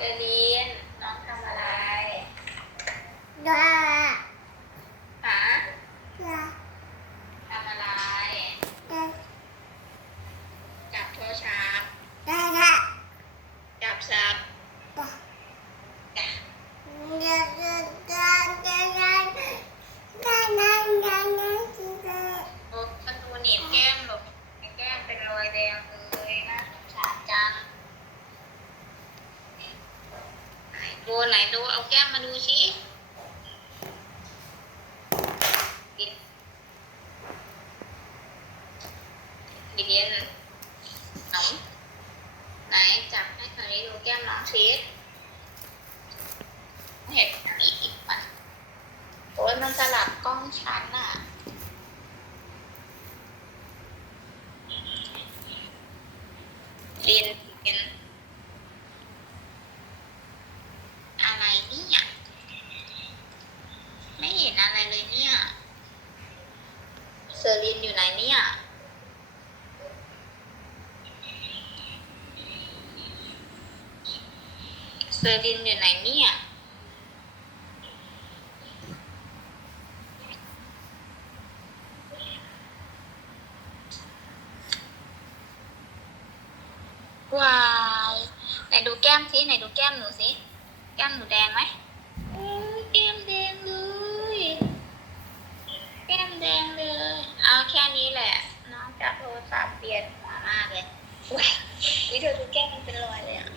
哎你 ไหนไหนดูเอาแก้มมาดูสิกินกินเย็นไหนไหนจับให้คราวนี้ดูแก้มน้องชีสเห็นอันนี้อีกปะโอ้ยมันสลับกล้องฉันอะเรียน เรียนอะไรเนี่ย ไม่เห็นอะไรเลยเนี่ยเซอร์ลินอยู่ไหนเนี่ยเซอร์ลินอยู่ไหนเนี่ยวายไหนดูแก้มสิไหนดูแก้มหนูสิ แก้มหนูแดงไหมอืมแก้มแดงเลย แก้มแดงเลย เอาแค่นี้แหละ น้องจับโทรศัพท์เปลี่ยนหัวมากเลยว้ายวิเธอดูแก้มมันเป็นรอยเลยอะ